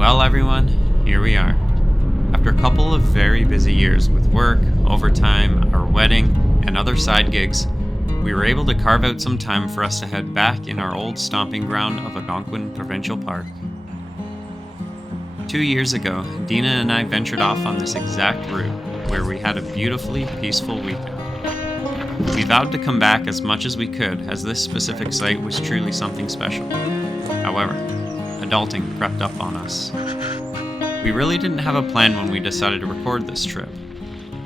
Well, everyone, here we are. After a couple of very busy years with work, overtime, our wedding, and other side gigs, we were able to carve out some time for us to head back in our old stomping ground of Algonquin Provincial Park. 2 years ago, Dina and I ventured off on this exact route, where we had a beautifully peaceful weekend. We vowed to come back as much as we could, as this specific site was truly something special. However, adulting crept up on us. We really didn't have a plan when we decided to record this trip.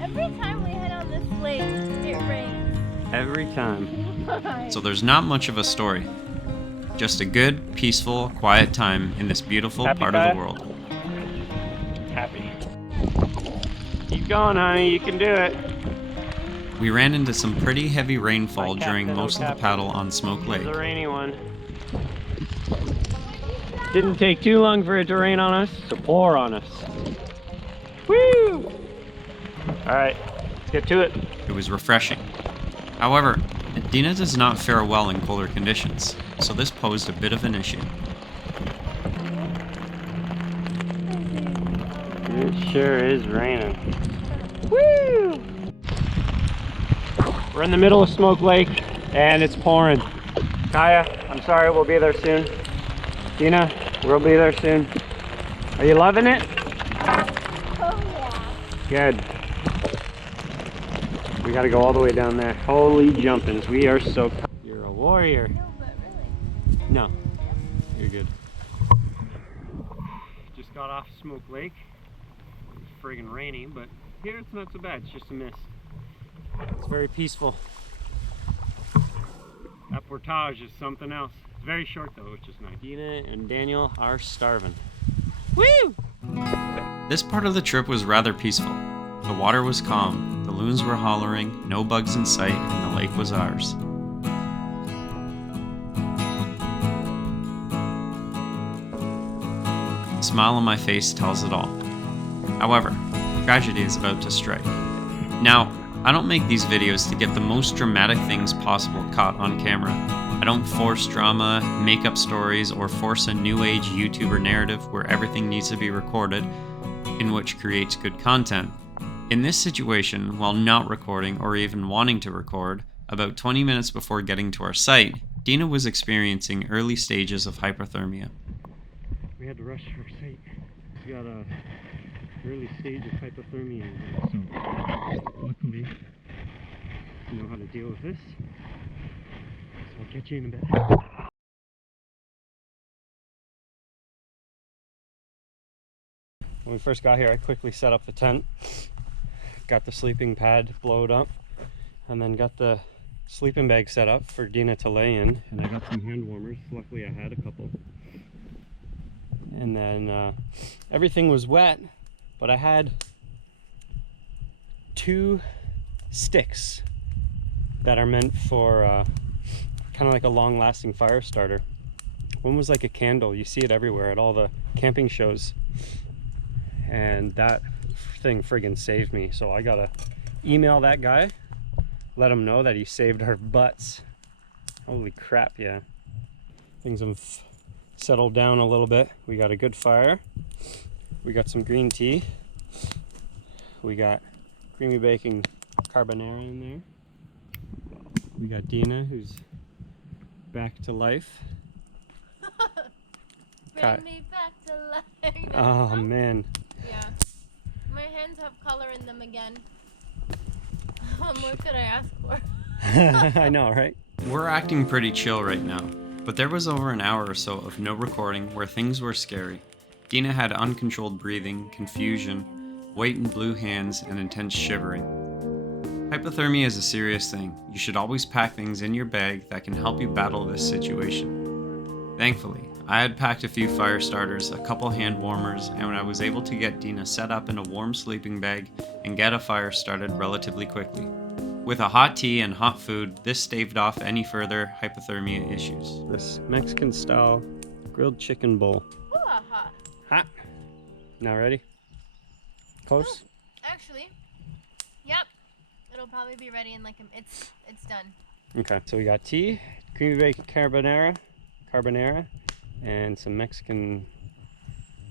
Every time we head on this lake, it rains. Every time. So there's not much of a story. Just a good, peaceful, quiet time in this beautiful Happy, part Kaya? of the world. Happy. Keep going, honey. You can do it. We ran into some pretty heavy rainfall My during captain, most of the captain. paddle on Smoke Lake. It's a rainy one. Didn't take too long for it to rain on us, to pour on us. Woo! Alright, let's get to it. It was refreshing. However, Dina does not fare well in colder conditions, so this posed a bit of an issue. It sure is raining. Woo! We're in the middle of Smoke Lake, and it's pouring. Kaya, I'm sorry, we'll be there soon. Dina, we'll be there soon. Are you loving it? Oh yeah. Good. We gotta go all the way down there. Holy jumpins', we are so... You're a warrior. No, but really. No, you're good. Just got off Smoke Lake. It's friggin' rainy, but here it's not so bad. It's just a mist. It's very peaceful. That portage is something else. It's very short though, which is nice. Dina and Daniel are starving. Woo! This part of the trip was rather peaceful. The water was calm, the loons were hollering, no bugs in sight, and the lake was ours. The smile on my face tells it all. However, tragedy is about to strike. Now, I don't make these videos to get the most dramatic things possible caught on camera. I don't force drama, make up stories, or force a new age YouTuber narrative where everything needs to be recorded, in which creates good content. In this situation, while not recording or even wanting to record, about 20 minutes before getting to our site, Dina was experiencing early stages of hypothermia. We had to rush to our site. We got a early stage of hypothermia. So luckily, we know how to deal with this. So I'll get you in a bit. When we first got here, I quickly set up the tent, got the sleeping pad blowed up, and then got the sleeping bag set up for Dina to lay in. And I got some hand warmers. Luckily, I had a couple. And then everything was wet, but I had 2 sticks that are meant for kind of like a long-lasting fire starter. One was like a candle. You see it everywhere at all the camping shows. And that thing friggin' saved me. So I gotta email that guy, let him know that he saved our butts. Holy crap, yeah. Things have settled down a little bit. We got a good fire. We got some green tea. We got creamy bacon carbonara in there. We got Dina, who's back to life. Bring me back to life. Oh man. Yeah. My hands have color in them again. What more could I ask for? I know, right? We're acting pretty chill right now, but there was over an hour or so of no recording where things were scary. Dina had uncontrolled breathing, confusion, white and blue hands, and intense shivering. Hypothermia is a serious thing. You should always pack things in your bag that can help you battle this situation. Thankfully, I had packed a few fire starters, a couple hand warmers, and I was able to get Dina set up in a warm sleeping bag and get a fire started relatively quickly. With a hot tea and hot food, this staved off any further hypothermia issues. This Mexican style grilled chicken bowl. Ooh, hot. Hot. Now ready? Close? Ooh, actually, yep. It'll probably be ready in like it's done. Okay, so we got tea, creamy bacon carbonara, and some Mexican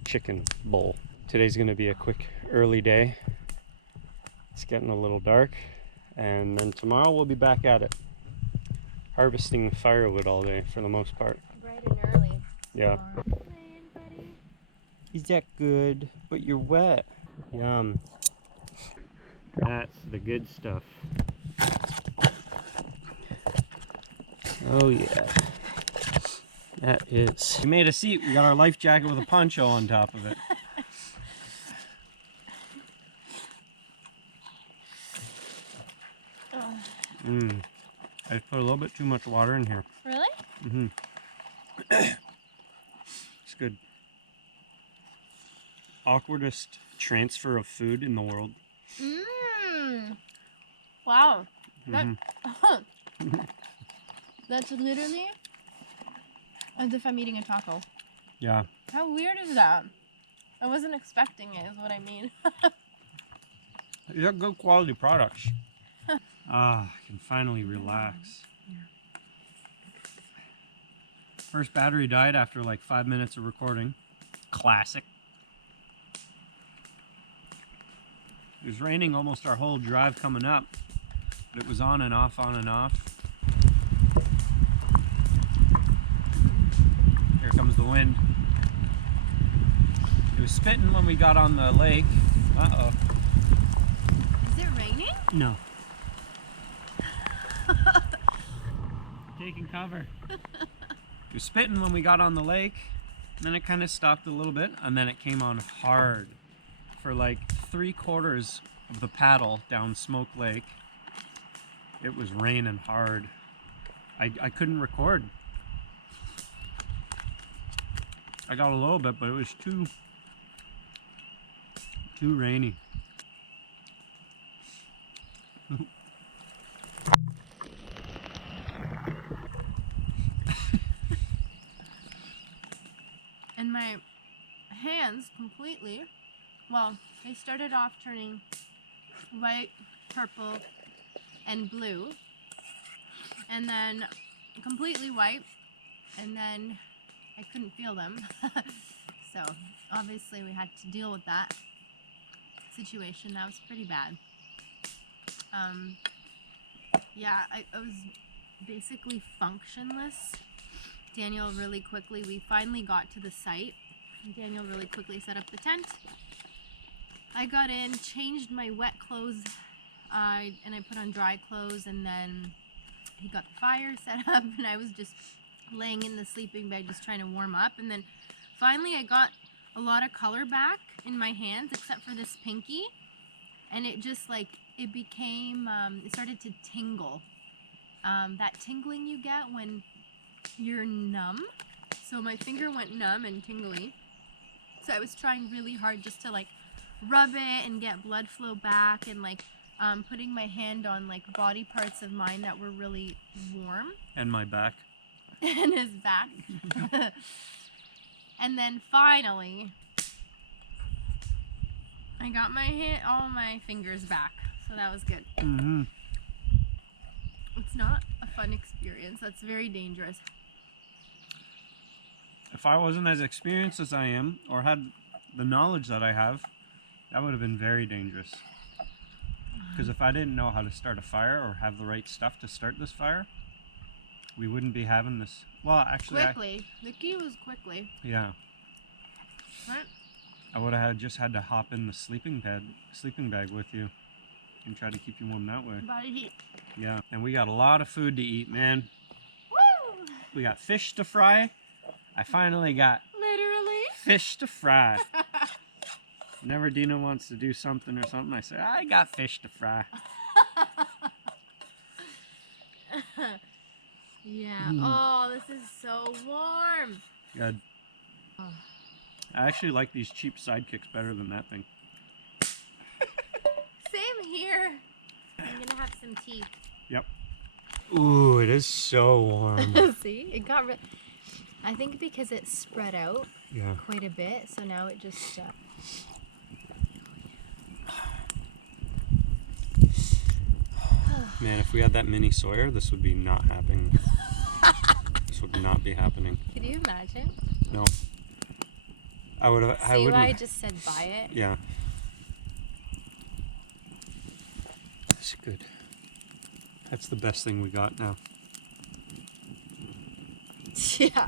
chicken bowl. Today's gonna be a quick early day. It's getting a little dark, and then tomorrow we'll be back at it. Harvesting firewood all day for the most part. Bright and early. Yeah. Playing, buddy. Is that good? But you're wet. Yum. That's the good stuff. Oh yeah. That is. We made a seat. We got our life jacket with a poncho on top of it. I just put a little bit too much water in here. Really? Mm-hmm. It's good. Awkwardest transfer of food in the world. Mmm. Wow. That, that's literally as if I'm eating a taco. Yeah. How weird is that? I wasn't expecting it, is what I mean. These are good quality products. I can finally relax. First battery died after like 5 minutes of recording. Classic. It was raining almost our whole drive coming up, but it was on and off, on and off. Here comes the wind. It was spitting when we got on the lake. Uh-oh. Is it raining? No. Taking cover. It was spitting when we got on the lake, and then it kind of stopped a little bit, and then it came on hard for like 3/4 of the paddle down Smoke Lake. It was raining hard. I couldn't record. I got a little bit, but it was too rainy. And my hands completely, well, they started off turning white, purple, and blue, and then completely white, and then I couldn't feel them. So obviously we had to deal with that situation. That was pretty bad. Yeah, I was basically functionless. Daniel really quickly, we finally got to the site. Daniel really quickly set up the tent. I got in, changed my wet clothes, and I put on dry clothes, and then he got the fire set up, and I was just laying in the sleeping bag just trying to warm up. And then finally I got a lot of color back in my hands except for this pinky, and it just like, it became, it started to tingle. That tingling you get when you're numb. So my finger went numb and tingly. So I was trying really hard just to like rub it and get blood flow back, and like putting my hand on like body parts of mine that were really warm. And my back. And his back. And then finally I got my hand, all my fingers back. So that was good. Mm-hmm. It's not a fun experience. That's very dangerous. If I wasn't as experienced as I am, or had the knowledge that I have, that would have been very dangerous. Because if I didn't know how to start a fire or have the right stuff to start this fire, we wouldn't be having this. Well, actually, Quickly. The key was quickly. Yeah. Right? I would have just had to hop in the sleeping bag with you, and try to keep you warm that way. Body. Yeah. And we got a lot of food to eat, man. Woo! We got fish to fry. I finally got Literally. fish to fry. Whenever Dina wants to do something or something, I say, I got fish to fry. Yeah. Oh, this is so warm. Good. Oh. I actually like these cheap sidekicks better than that thing. Same here. I'm gonna have some tea. Yep. Ooh, it is so warm. See, it got I think because it spread out Yeah. quite a bit, so now it just. Man, if we had that mini Sawyer, this would be not happening. This would not be happening. Could you imagine? No. I would have. See why I just said buy it? Yeah. That's good. That's the best thing we got now. Yeah.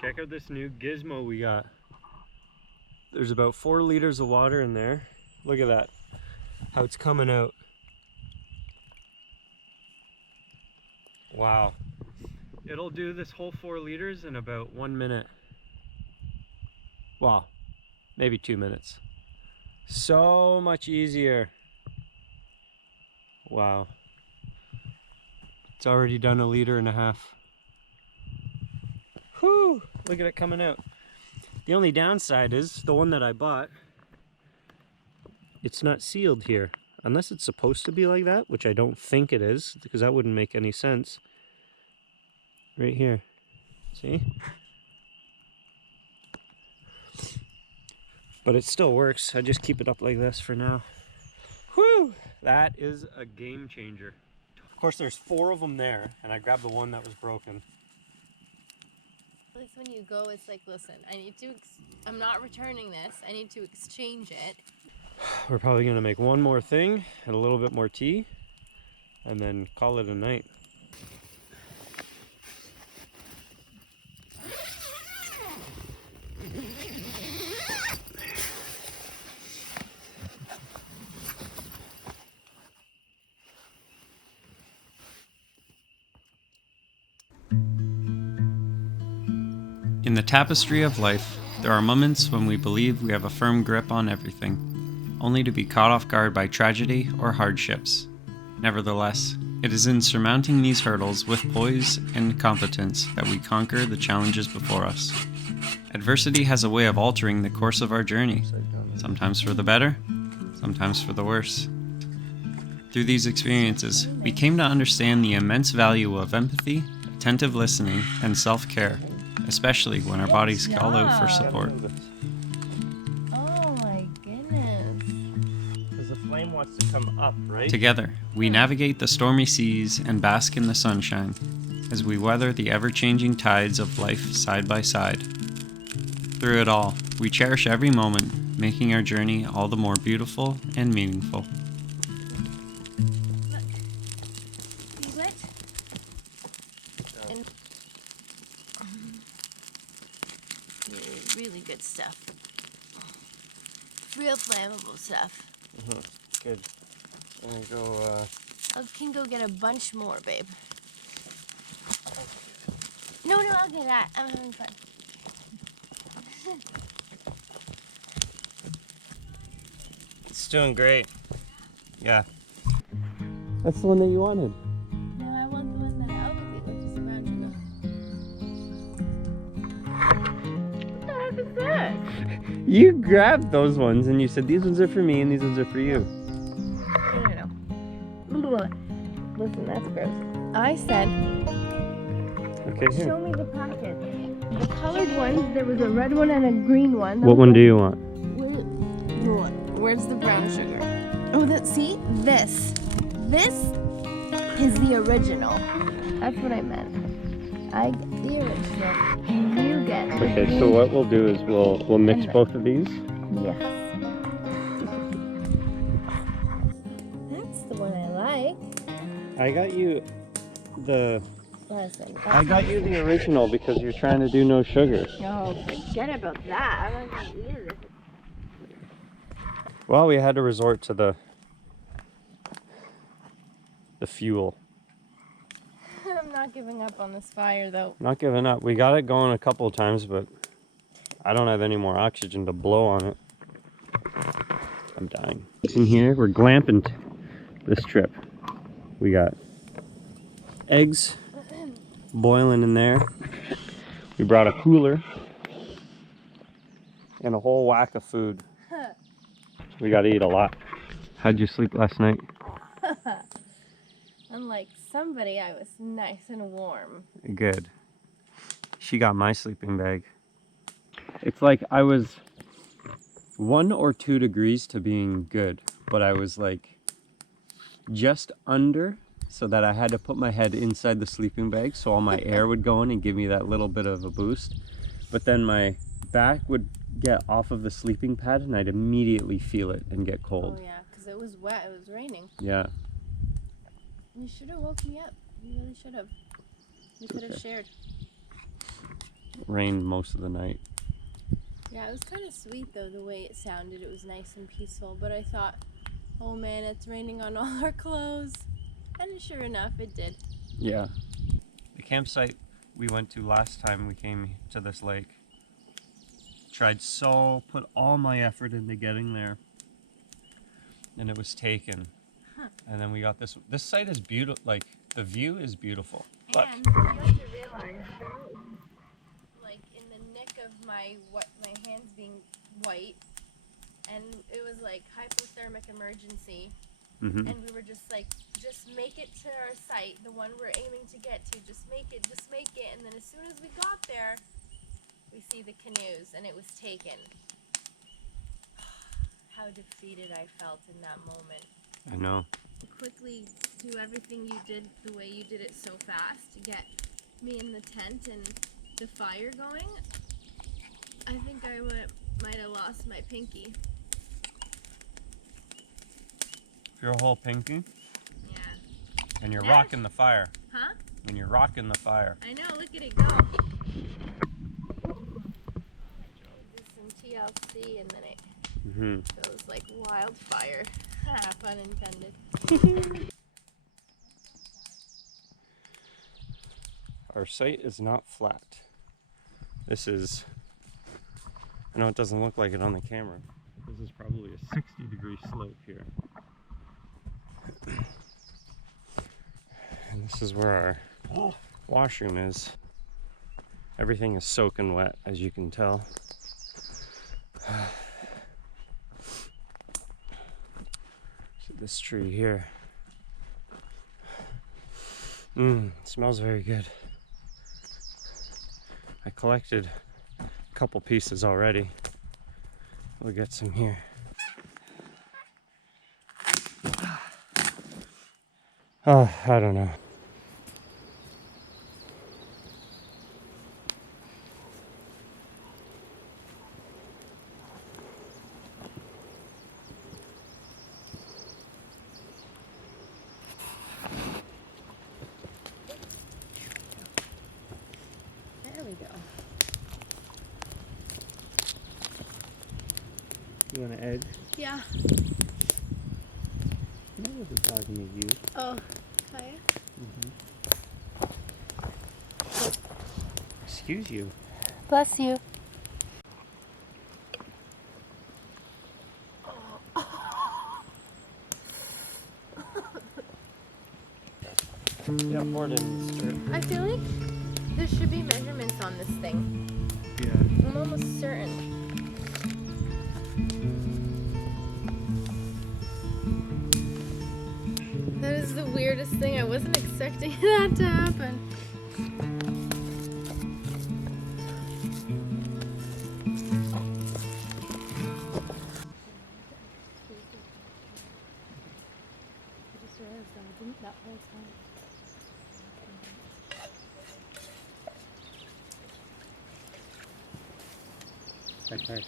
Check out this new gizmo we got. There's about 4 liters of water in there. Look at that. How it's coming out. Wow. It'll do this whole 4 liters in about 1 minute. Wow. Maybe 2 minutes. So much easier. Wow. It's already done 1.5 liters. Whew! Look at it coming out. The only downside is the one that I bought, it's not sealed here. Unless it's supposed to be like that, which I don't think it is, because that wouldn't make any sense. Right here. See? But it still works. I just keep it up like this for now. Whew! That is a game changer. Of course, there's 4 of them there, and I grabbed the one that was broken. At least when you go, it's like, listen, I'm not returning this. I need to exchange it. We're probably gonna make one more thing and a little bit more tea, and then call it a night. In the tapestry of life, there are moments when we believe we have a firm grip on everything, only to be caught off guard by tragedy or hardships. Nevertheless, it is in surmounting these hurdles with poise and competence that we conquer the challenges before us. Adversity has a way of altering the course of our journey, sometimes for the better, sometimes for the worse. Through these experiences, we came to understand the immense value of empathy, attentive listening, and self-care, especially when our bodies call out for support. Oh my goodness. Because the flame wants to come up, right? Together, we navigate the stormy seas and bask in the sunshine as we weather the ever-changing tides of life side by side. Through it all, we cherish every moment, making our journey all the more beautiful and meaningful. Look. See what? And really good stuff. Real flammable stuff. Good. I'm gonna go, I can go get a bunch more, babe. No, I'll get that. I'm having fun. It's doing great. Yeah. That's the one that you wanted. No, I want the one that Algonquin, which is a round sugar. What the heck is that? You grabbed those ones and you said these ones are for me and these ones are for you. No. Listen, that's gross. I said, Okay, here. show me the packet. The colored ones, there was a red one and a green one. What one do you want? Where's the brown sugar? Oh, see? This is the original. That's what I meant. I get the original. You get the Okay, green. so what we'll do is we'll mix both of these. Yes. That's the one I like. I got you the Listen. I got you the original because you're trying to do no sugar. Oh, forget about that. I'm not gonna eat it. Well, we had to resort to the fuel. I'm not giving up on this fire, though. Not giving up. We got it going a couple of times, but I don't have any more oxygen to blow on it. I'm dying. In here, we're glamping this trip. We got eggs boiling in there. We brought a cooler and a whole whack of food. We got to eat a lot. How'd you sleep last night? Unlike somebody, I was nice and warm. Good. She got my sleeping bag. It's like I was 1 or 2 degrees to being good, but I was like just under, so that I had to put my head inside the sleeping bag so all my air would go in and give me that little bit of a boost. but then my back would get off of the sleeping pad and I'd immediately feel it and get cold. Oh yeah, because it was wet. It was raining. Yeah. You should have woke me up. You really should have. We could have shared. Rained most of the night. Yeah, it was kind of sweet though, the way it sounded. It was nice and peaceful. But I thought, oh man, it's raining on all our clothes. And sure enough, it did. Yeah. The campsite we went to last time we came to this lake. Put all my effort into getting there. And it was taken. Huh. And then we got this. This site is beautiful. Like, the view is beautiful. But And you have to realize, like in the nick of my hands being white, and it was like hypothermic emergency, Mhm. and we were just like, just make it to our site, the one we're aiming to get to, just make it, and then as soon as we got there, we see the canoes, and it was taken. How defeated I felt in that moment. I know. Quickly do everything you did the way you did it so fast to get me in the tent and the fire going. I think I might have lost my pinky. Your whole pinky? Yeah. And you're Yes. rocking the fire. Huh? And you're rocking the fire. I know, look at it go. Do some TLC and then it Mhm. goes like wildfire. Pun intended. Our site is not flat. This is, I know it doesn't look like it on the camera. This is probably a 60-degree slope here. And this is where our washroom is. Everything is soaking wet, as you can tell. See this tree here. Smells very good. I collected a couple pieces already. We'll get some here. Oh, I don't know. There we go. You want an egg? Yeah. I wasn't talking to you. Oh, fire? Excuse you. Bless you. Yeah, pour it in the strip. I feel like there should be measurements on this thing. Yeah. I'm almost certain. That is the weirdest thing. I wasn't expecting that to happen. I just realized that I didn't that whole time. Okay.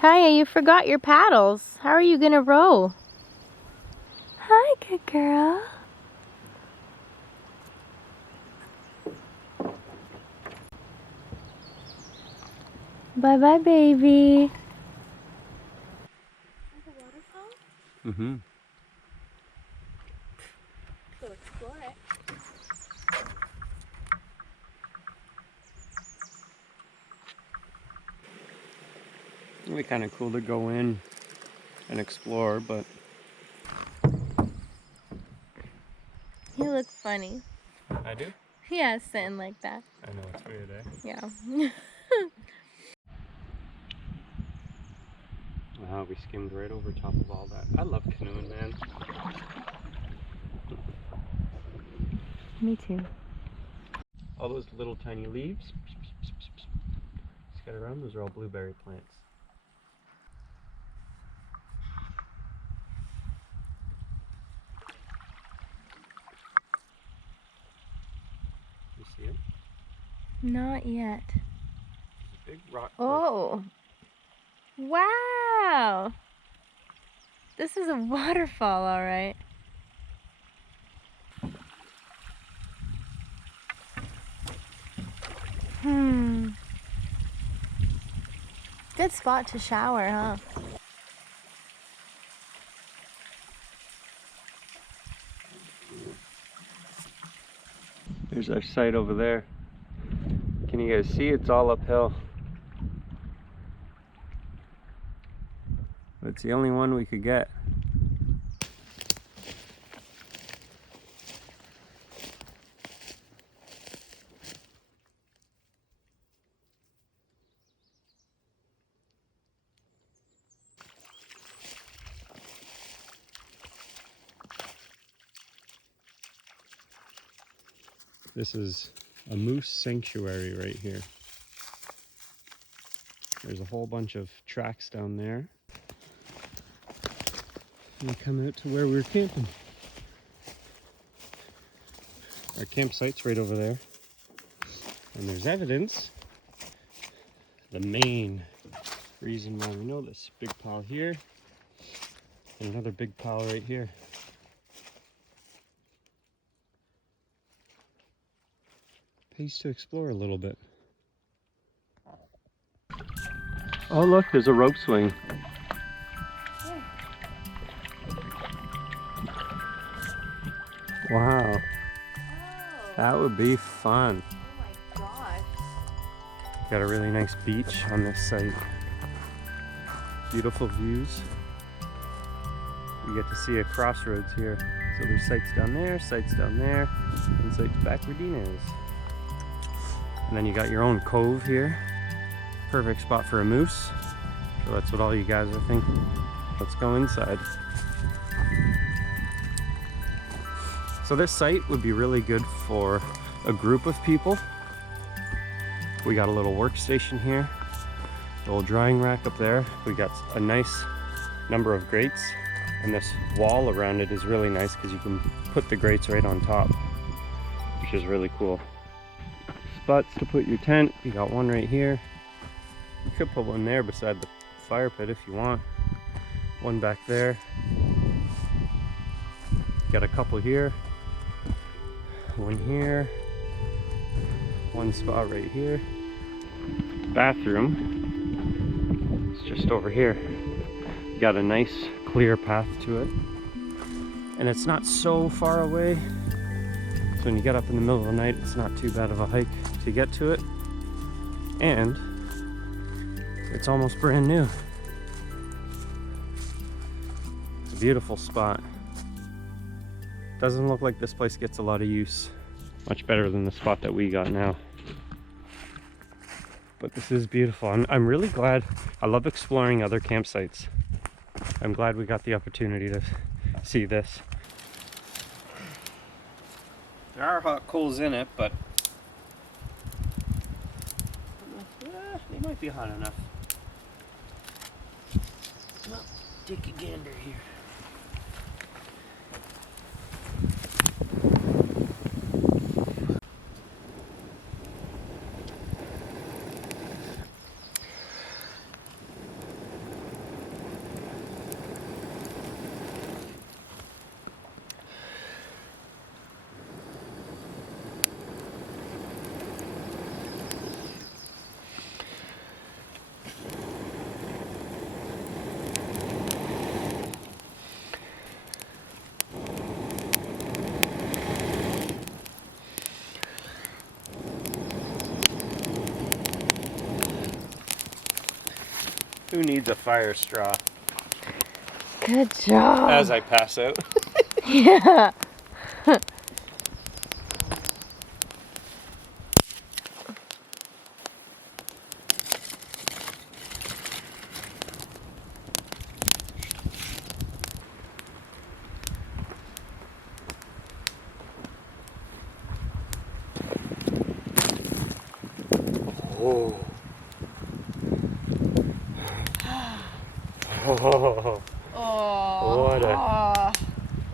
Kaya, you forgot your paddles. How are you gonna row? Hi, good girl. Bye-bye, baby. The waterfall? Mm-hmm. Go explore it. It'd be kind of cool to go in and explore, but You look funny. I do. Yeah, sitting like that. I know, it's weird, eh? Yeah. Wow, we skimmed right over top of all that. I love canoeing, man. Me too. All those little tiny leaves scattered around, those are all blueberry plants. You see it? Not yet. There's a big rock. Oh. Wow. This is a waterfall, all right. Good spot to shower, huh? There's our site over there. Can you guys see? It's all uphill. But it's the only one we could get. This is a moose sanctuary right here. There's a whole bunch of tracks down there. And we come out to where we were camping. Our campsite's right over there. And there's evidence. The main reason why we know this. Big pile here. And another big pile right here. Pays to explore a little bit. Oh look, there's a rope swing. Wow. That would be fun. Oh my gosh. Got a really nice beach on this site. Beautiful views. You get to see a crossroads here. So there's sites down there, and sites back where Dina is. And then you got your own cove here. Perfect spot for a moose. So that's what all you guys are thinking. Let's go inside. So this site would be really good for a group of people. We got a little workstation here, a little drying rack up there. We got a nice number of grates, and this wall around it is really nice because you can put the grates right on top, which is really cool. Spots to put your tent. You got one right here. You could put one there beside the fire pit if you want. One back there. Got a couple here. One here. One spot right here. Bathroom is just over here. You got a nice clear path to it. And it's not so far away. So when you get up in the middle of the night, it's not too bad of a hike to get to it. And it's almost brand new. It's a beautiful spot. Doesn't look like this place gets a lot of use. Much better than the spot that we got now. But this is beautiful. I'm really glad. I love exploring other campsites. I'm glad we got the opportunity to see this. There are hot coals in it, but they might be hot enough. Well, take a gander here. Who needs a fire straw? Good job. As I pass out. Yeah. Oh, Oh. what a...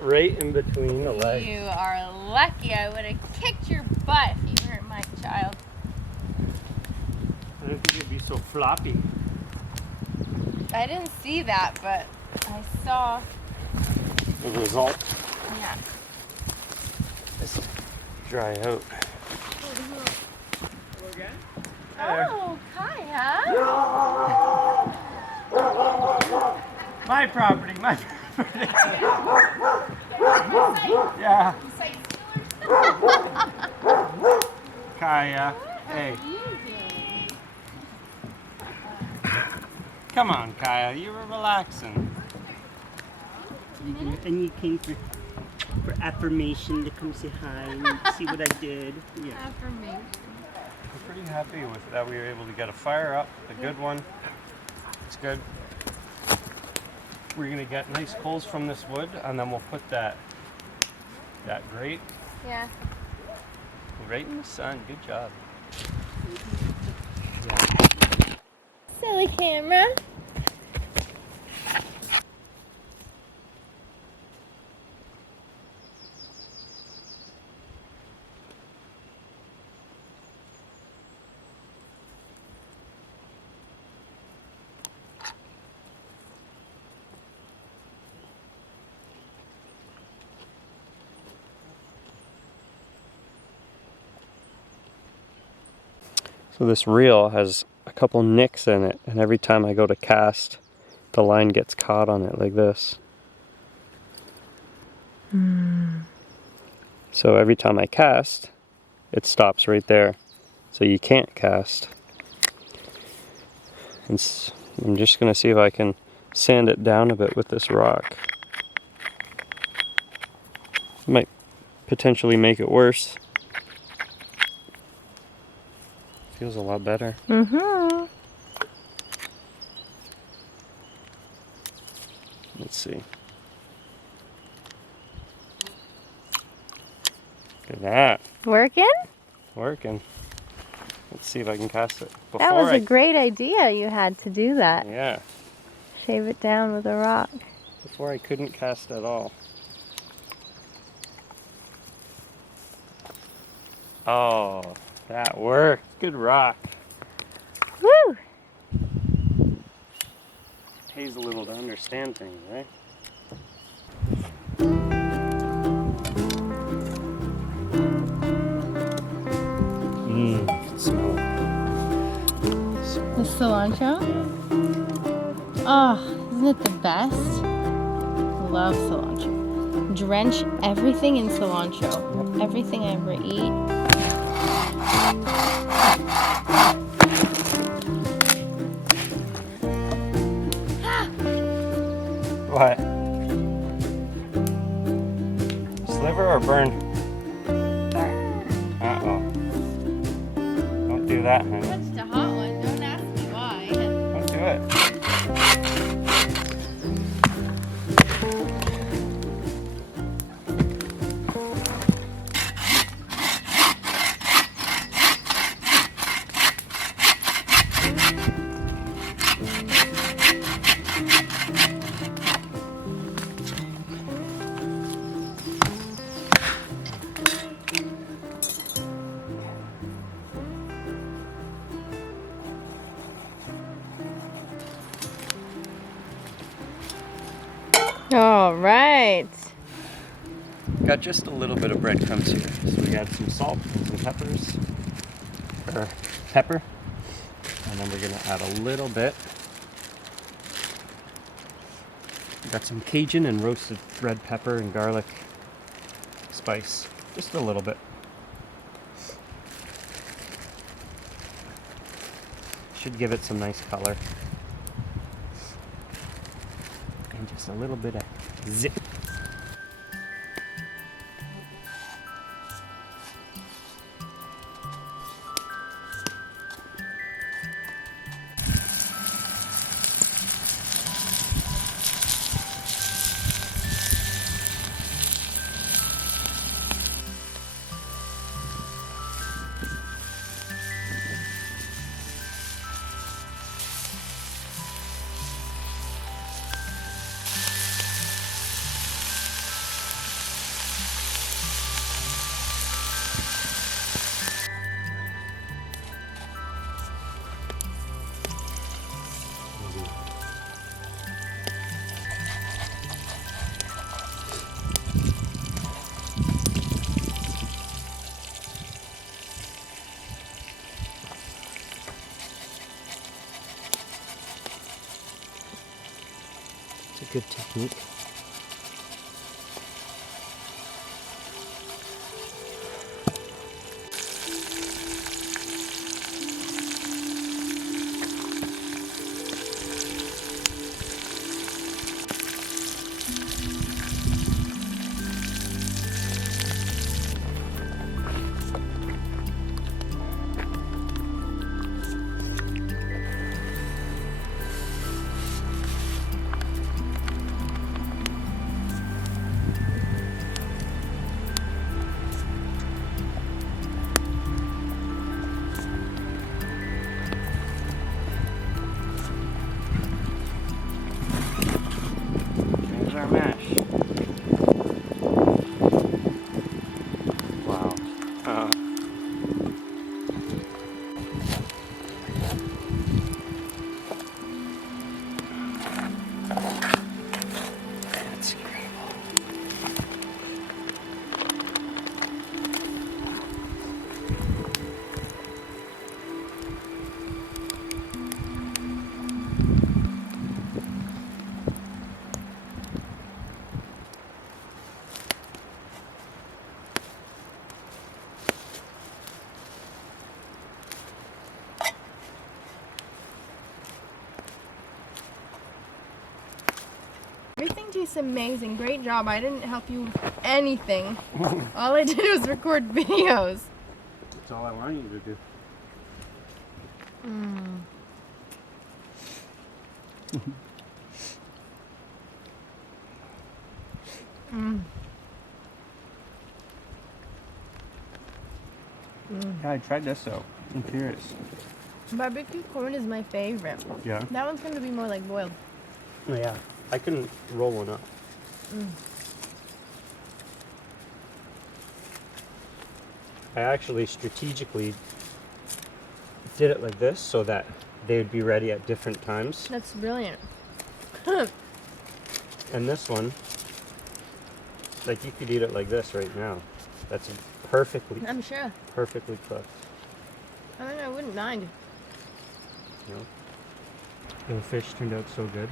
Right in between the legs. You are lucky. I would have kicked your butt if you hurt my child. I didn't think it'd be so floppy. I didn't see that, but I saw. The result. Yeah. Just dry out. Oh, Kaya. My property, my property. Yeah. Kaya, hey. What are you doing? Come on, Kaya, you were relaxing. And you came for affirmation to come say hi and see what I did. Yeah. Affirmation. I'm pretty happy with that. We were able to get a fire up, a good one. It's good. We're gonna get nice coals from this wood, and then we'll put that grate Yeah. right in the sun. Good job. Silly camera. So this reel has a couple nicks in it, and every time I go to cast, the line gets caught on it like this. So every time I cast, it stops right there. So you can't cast. And I'm just going to see if I can sand it down a bit with this rock. Might potentially make it worse. Feels a lot better. Mm-hmm. Let's see. Look at that. Working? Working. Let's see if I can cast it. That was a great idea you had to do that. Yeah. Shave it down with a rock. Before I couldn't cast at all. Oh, that worked. Good rock. Woo! Pays a little to understand things, right? Mmm, I can smell it. The cilantro? Oh, isn't it the best? Love cilantro. Drench everything in cilantro. Everything I ever eat. What? Sliver or burn? Uh-oh. Don't do that, honey. Touched a hot one. Don't ask me why. Don't do it. All right. Got just a little bit of breadcrumbs here. So we got some salt and some peppers. Or pepper. And then we're gonna add a little bit. We got some Cajun and roasted red pepper and garlic spice. Just a little bit. Should give it some nice color. And just a little bit of zip. good technique. Our mash. Wow. That's incredible. Everything tastes amazing. Great job. I didn't help you with anything. All I did was record videos. That's all I want you to do. Yeah, I tried this though. I'm curious. Barbecue corn is my favorite. Yeah? That one's gonna be more like boiled. Oh yeah. I can roll one up. I actually strategically did it like this so that they would be ready at different times. That's brilliant. And this one, like you could eat it like this right now. That's perfectly I'm sure. perfectly cooked. I mean, I wouldn't mind. You know? The fish turned out so good.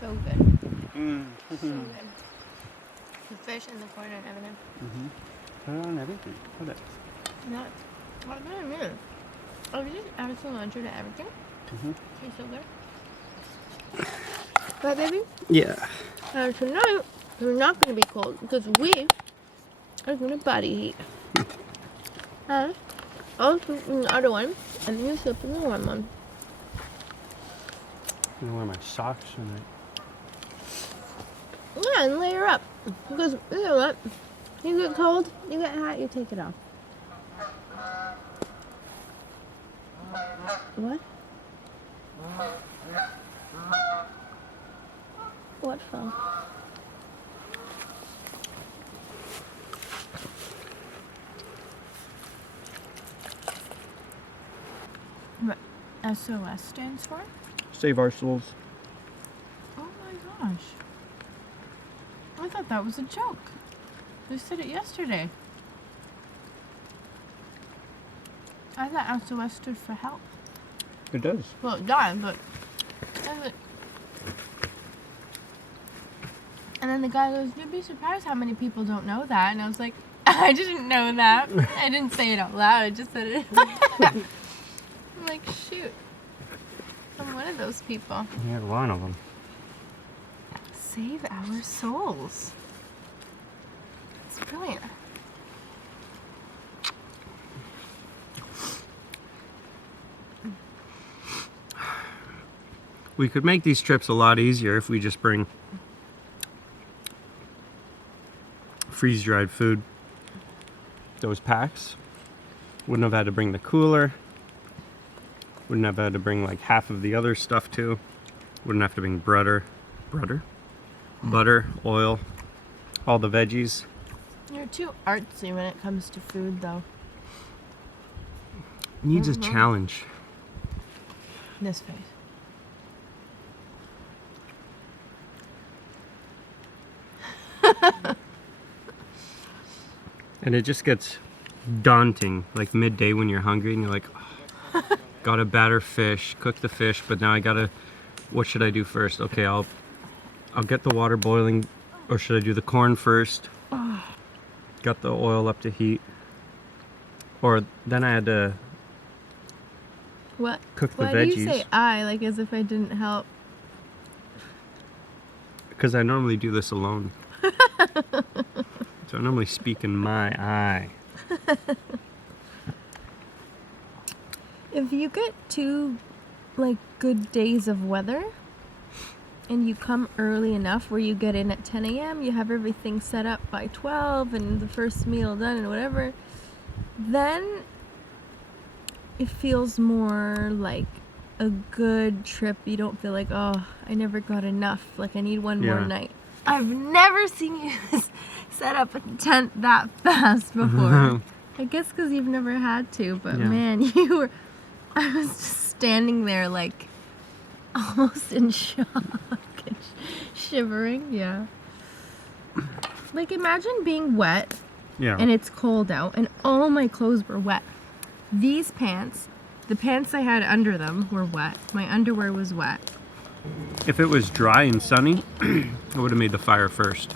So good. So good. The fish and the corn and everything. Put it on everything. Put it. Not. What do I mean? Oh, we just added cilantro to everything. Tastes so good. Right, baby? Yeah. Tonight, we're not going to be cold because we are going to body heat. I'll sleep in the other one, and you sleep in the warm one. I'm gonna wear my socks tonight. Yeah, and layer up. Because, you know what? You get cold, you get hot, you take it off. What? What fell? What SOS stands for? Save our souls. Oh my gosh. I thought that was a joke. They said it yesterday. I thought SOS stood for help. It does. Well, it does, but... And then the guy goes, you'd be surprised how many people don't know that. And I was like, I didn't know that. I didn't say it out loud. I just said it. I'm like, shoot. I'm one of those people. You're one of them. Save our souls. It's brilliant. We could make these trips a lot easier if we just bring freeze-dried food. Those packs. Wouldn't have had to bring the cooler. Wouldn't have had to bring like half of the other stuff too. Wouldn't have to bring butter, oil, all the veggies. You're too artsy when it comes to food, though. Needs a challenge. This face. And it just gets daunting, like midday when you're hungry and you're like, oh, gotta batter fish, cook the fish, but now I gotta what should I do first? Okay, I'll get the water boiling, or should I do the corn first? Got the oil up to heat. Or then I had to What? cook the Why veggies. do you say I, like as if I didn't help? Because I normally do this alone. So I normally speak in my I. If you get 2 like good days of weather and you come early enough where you get in at 10 a.m., you have everything set up by 12 and the first meal done and whatever, then it feels more like a good trip. You don't feel like, oh, I never got enough, like I need one more Yeah. night. I've never seen you set up a tent that fast before. I guess because you've never had to, but Yeah. man, I was just standing there like almost in shock and shivering. Yeah. Like imagine being wet Yeah. and it's cold out and all my clothes were wet. These pants, the pants I had under them were wet. My underwear was wet. If it was dry and sunny, I would have made the fire first.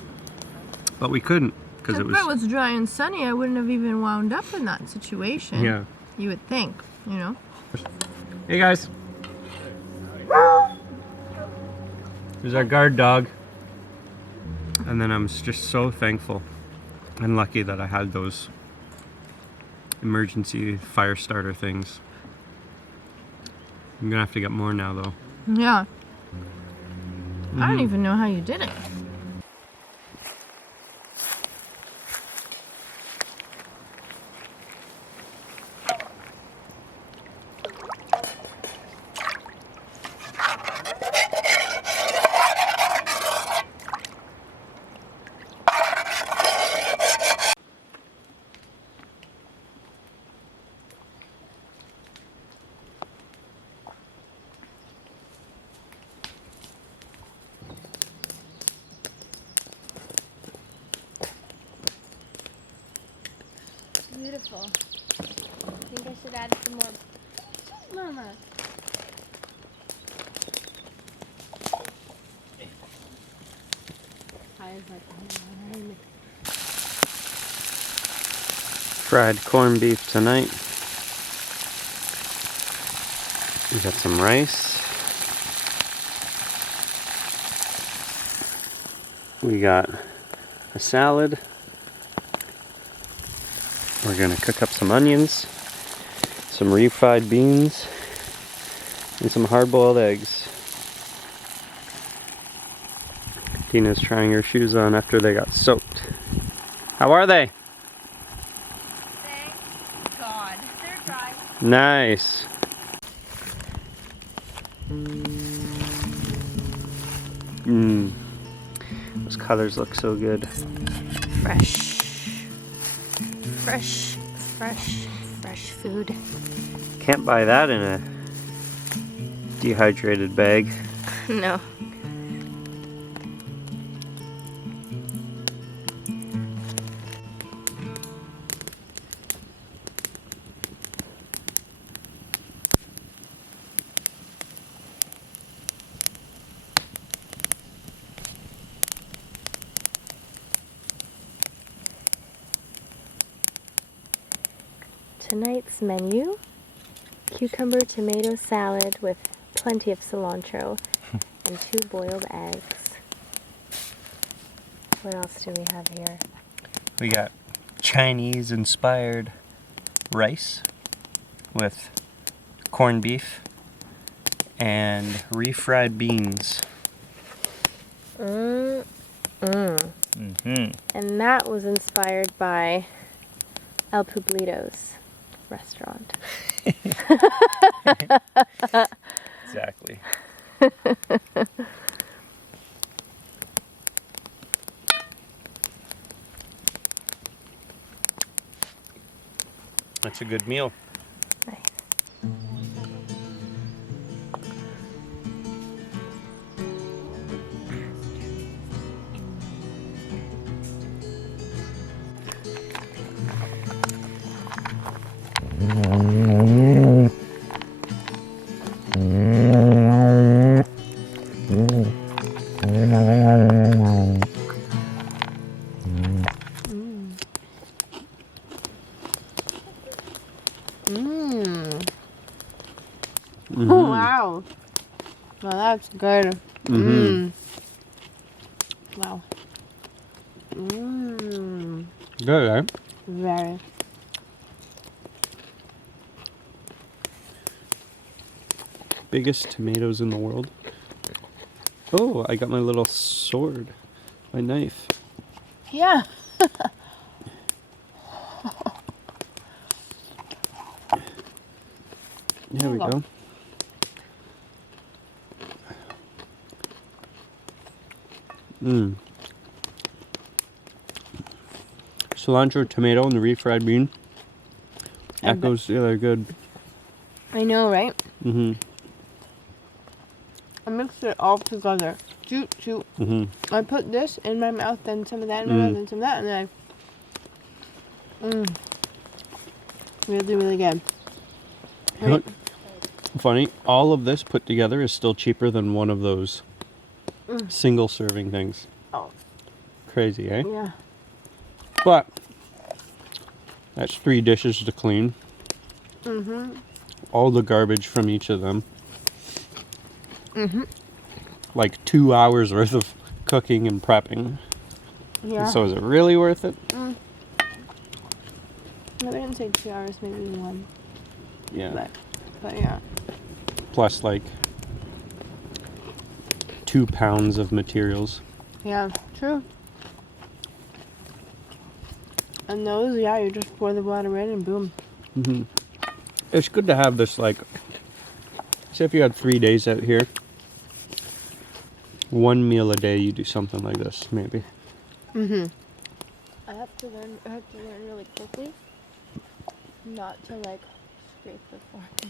But we couldn't because If it was. it was dry and sunny, I wouldn't have even wound up in that situation. Yeah. You would think, you know? Hey guys. There's our guard dog. And then I'm just so thankful and lucky that I had those emergency fire starter things. I'm gonna have to get more now though. Yeah. I don't even know how you did it. Beautiful. I think I should add some more. Mama. Fried corned beef tonight. We got some rice. We got a salad. We're gonna cook up some onions, some refried beans, and some hard-boiled eggs. Dina's trying her shoes on after they got soaked. How are they? Thank God. They're dry. Nice. Those colors look so good. Fresh. Fresh, fresh, fresh food. Can't buy that in a dehydrated bag. No. Tonight's menu, cucumber tomato salad with plenty of cilantro and 2 boiled eggs. What else do we have here? We got Chinese inspired rice with corned beef and refried beans. And that was inspired by El Pueblito's restaurant. Exactly. That's a good meal. Nice. Mhm. Wow. Well, that's good. Mhm. Wow. Mmm. Good, eh? Very. Biggest tomatoes in the world. Oh, I got my little sword. My knife. Yeah. There we go. Mmm. Cilantro, tomato, and the refried bean. That goes together good. I know, right? Mm-hmm. I mixed it all together. Shoot, shoot. Mm-hmm. I put this in my mouth, then some of that in my mouth, then some of that, and then really, really good. Right? Funny, all of this put together is still cheaper than one of those single serving things. Oh. Crazy, eh? Yeah. But that's 3 dishes to clean. Mm-hmm. All the garbage from each of them. Mm-hmm. Like 2 hours worth of cooking and prepping. Yeah. So is it really worth it? No, we didn't say 2 hours, maybe 1. Yeah. But yeah. Plus like 2 pounds of materials. Yeah, true. And those, yeah, you just pour the water in and boom. Mm-hmm. It's good to have this, like, say if you had 3 days out here, 1 meal a day, you do something like this, maybe. Mm-hmm. I have to learn really quickly not to, like, scrape the fork.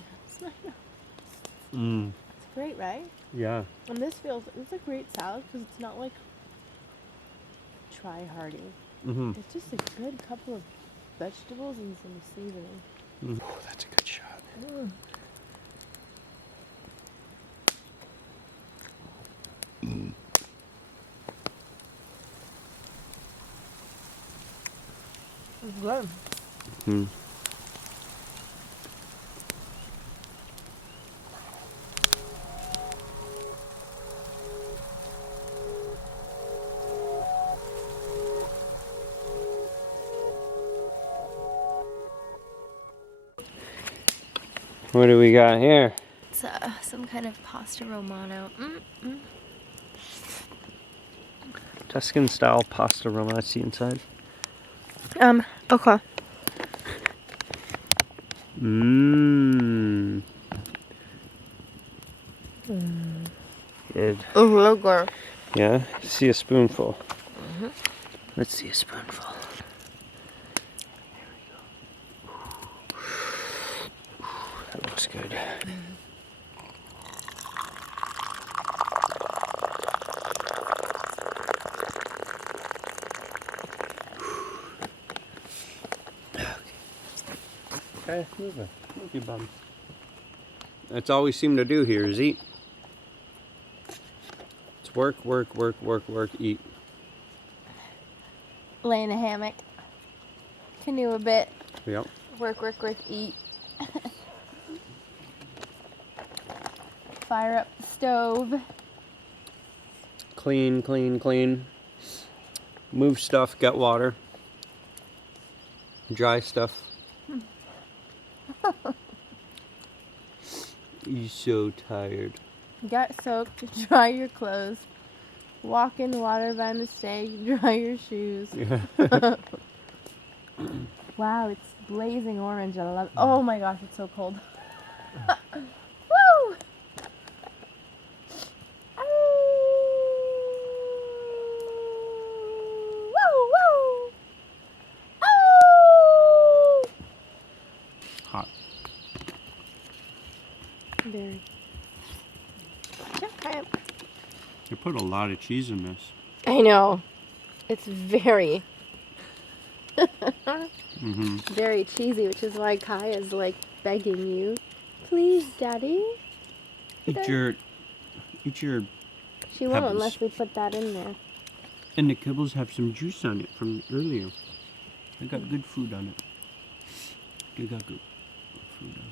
Mm. It's great, right? Yeah. And this it's a great salad because it's not, like, try-hardy. Mm-hmm. It's just a good couple of vegetables and some seasoning. Mm. Oh, that's a good shot. It's good. Mm. What do we got here? It's some kind of pasta romano. Tuscan style pasta romano. I see inside. Okay. Mmm. Good. Oh, real good. Yeah? See a spoonful. Let's see a spoonful. That looks good. Okay, move it. Move your bum. That's all we seem to do here is eat. It's work, work, work, work, work, eat. Lay in a hammock. Canoe a bit. Yep. Work, work, work, eat. Fire up the stove. Clean, clean, clean. Move stuff, get water. Dry stuff. You're so tired. Get soaked, dry your clothes. Walk in water by mistake, dry your shoes. Yeah. Wow, it's blazing orange. I love it. Oh my gosh, it's so cold. Woo! Woo, woo! Oh! Hot. Very. Okay. You put a lot of cheese in this. I know. It's very, Mm-hmm. very cheesy, which is why Kai is like begging you, please, Daddy. Eat your She won't Pebbles. unless we put that in there. and the kibbles have some juice on it from earlier. They got good food on it. They got good food on it.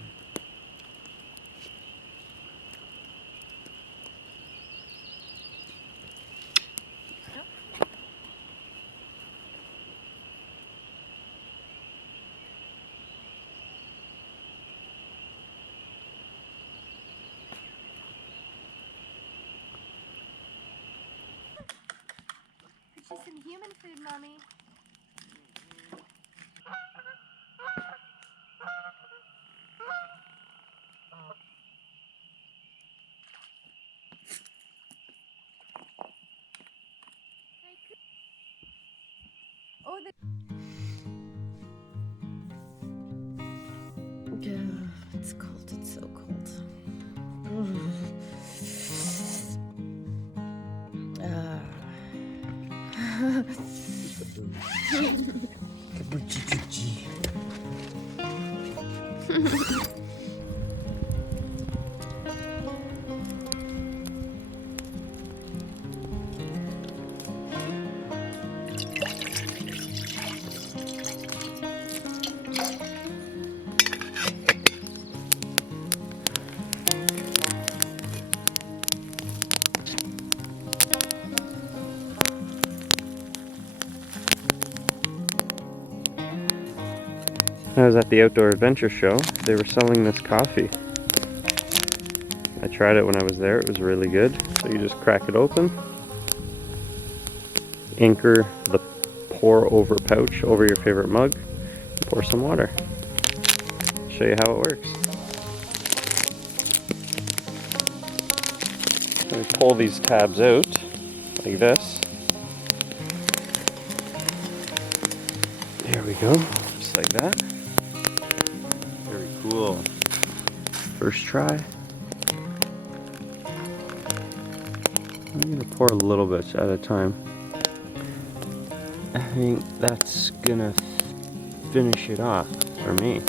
get you some human food, Mommy. Oh, it's cold. It's so cold. I was at the Outdoor Adventure Show. They were selling this coffee. I tried it when I was there. It was really good. So you just crack it open, anchor the pour over pouch over your favorite mug, pour some water. Show you how it works. So we pull these tabs out like this. There we go, just like that. Very cool. First try. I'm gonna pour a little bit at a time. I think that's gonna finish it off for me.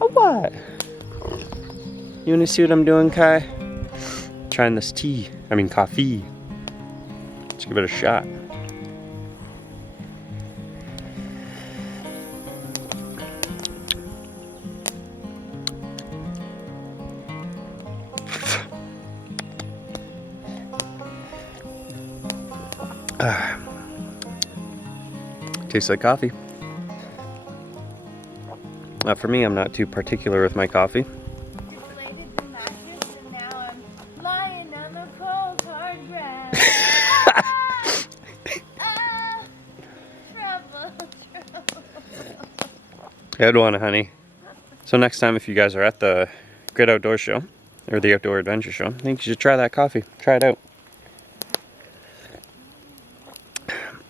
Oh, what? You wanna see what I'm doing, Kai? Trying this coffee. Let's give it a shot. Tastes like coffee. Not for me, I'm not too particular with my coffee. deflated the mattress and now I'm lying on the cold hard grass. Ah, trouble. Good one, honey. So next time if you guys are at the Great Outdoor Show, or the Outdoor Adventure Show, I think you should try that coffee. Try it out.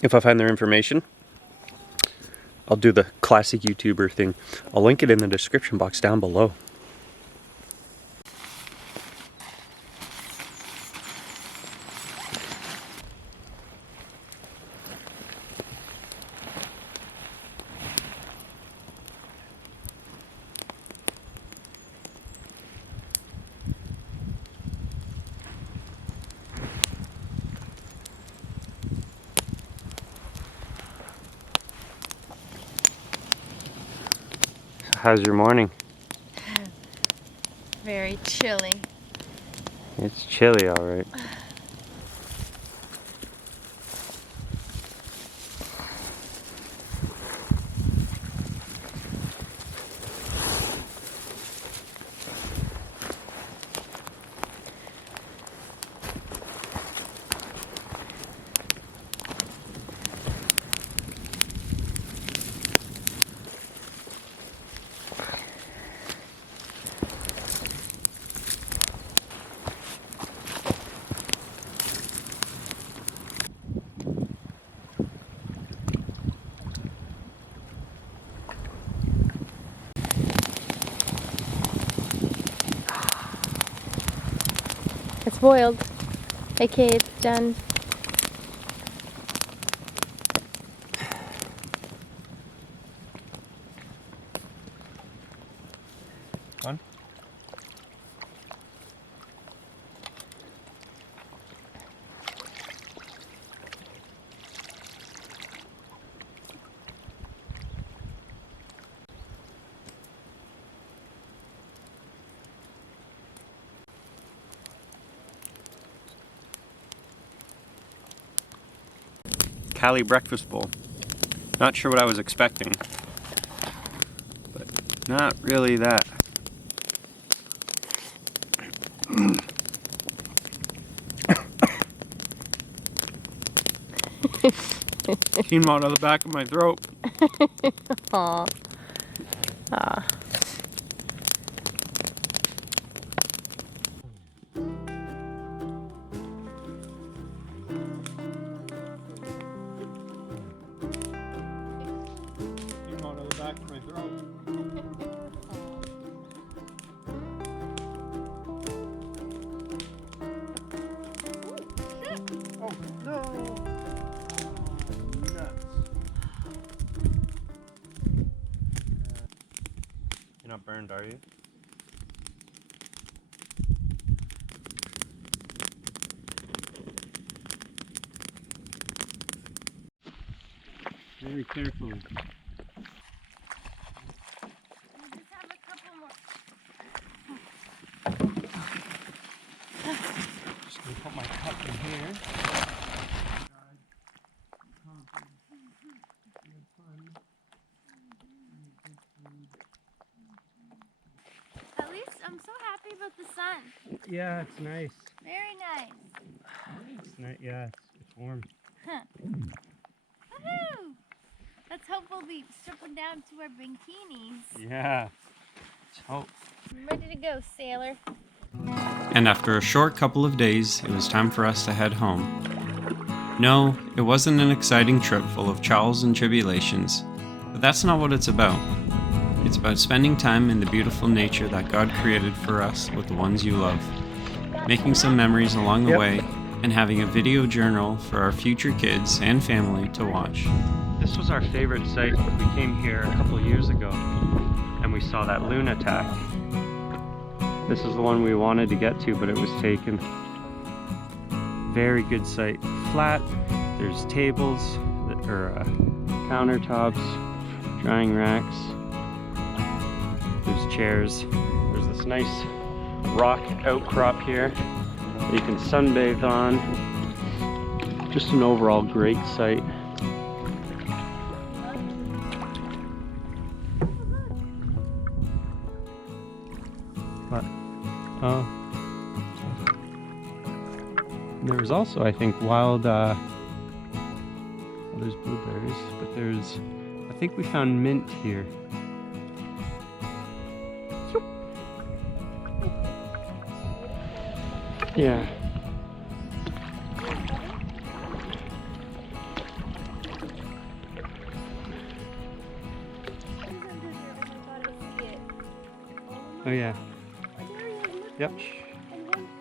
If I find their information, I'll do the classic YouTuber thing. I'll link it in the description box down below. How's your morning? Very chilly. It's chilly, all right. It's boiled. Okay, it's done. Fun? Cali breakfast bowl. Not sure what I was expecting, but not really that. Came out of the back of my throat. Aw. Aw. Came out of the back of my throat. Oh no! Nuts. You're not burned, are you? Very carefully. Just have a couple more. Just gonna put my cup in here. At least I'm so happy about the sun. Yeah, it's nice. Very nice. It's nice. Yeah, it's warm. Woohoo! Let's hope we'll be stripping down to our bikinis. Yeah. Let's hope. I'm ready to go, sailor. And after a short couple of days, it was time for us to head home. No, it wasn't an exciting trip full of trials and tribulations, but that's not what it's about. It's about spending time in the beautiful nature that God created for us with the ones you love, making some memories along the way, and having a video journal for our future kids and family to watch. This was our favorite site. We came here a couple years ago and we saw that loon attack. This is the one we wanted to get to, but it was taken. Very good site. Flat. There's tables, or countertops, drying racks. There's chairs. There's this nice rock outcrop here that you can sunbathe on. Just an overall great site. What? Oh. There was also, I think, wild, well, there's blueberries, but there's, I think we found mint here. Yeah. Oh yeah. Yep.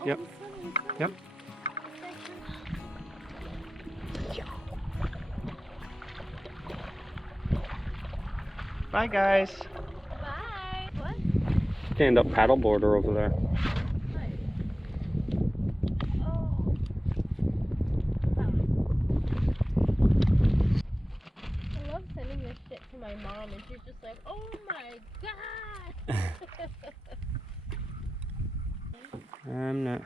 Yep. Yep. Bye guys. Bye. What? Stand up paddleboarder over there. I love sending this shit to my mom and she's just like, oh my god! I'm not.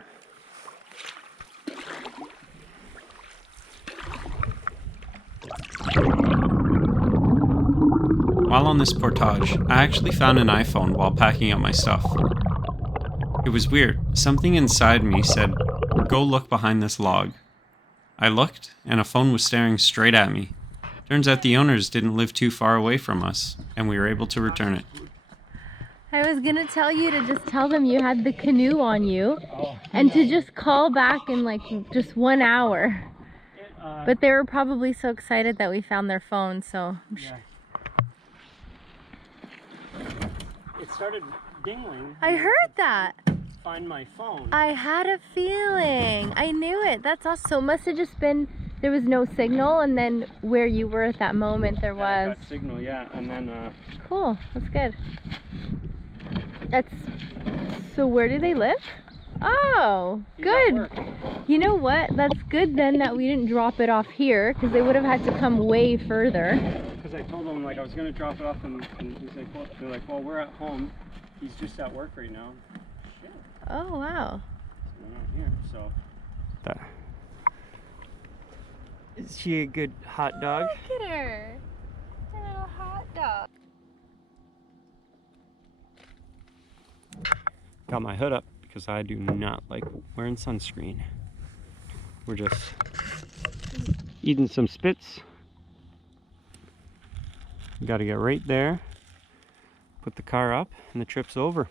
While on this portage, I actually found an iPhone while packing up my stuff. It was weird. Something inside me said, "Go look behind this log." I looked, and a phone was staring straight at me. Turns out the owners didn't live too far away from us, and we were able to return it. I was gonna tell you to just tell them you had the canoe on you and to just call back in like just 1 hour. But they were probably so excited that we found their phone, so. Yeah. It started dingling. I heard that. Find my phone. I had a feeling. I knew it. That's awesome. So it must have just been, there was no signal, and then where you were at that moment there Yeah, was. got signal, yeah, and then Cool, that's good. That's, so where do they live? Oh, he's at good. work. You know what? That's good then that we didn't drop it off here, because they would have had to come way further. Because I told him like I was gonna drop it off, and he's like, well, they're like, well, we're at home. He's just at work right now. Shit. Oh, wow. So we're not here, so. Is she a good hot dog? Look at her. A little hot dog. Got my hood up because I do not like wearing sunscreen. We're just Eating some spits. Got to get right there, put the car up, and the trip's over.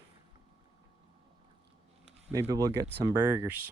Maybe we'll get some burgers.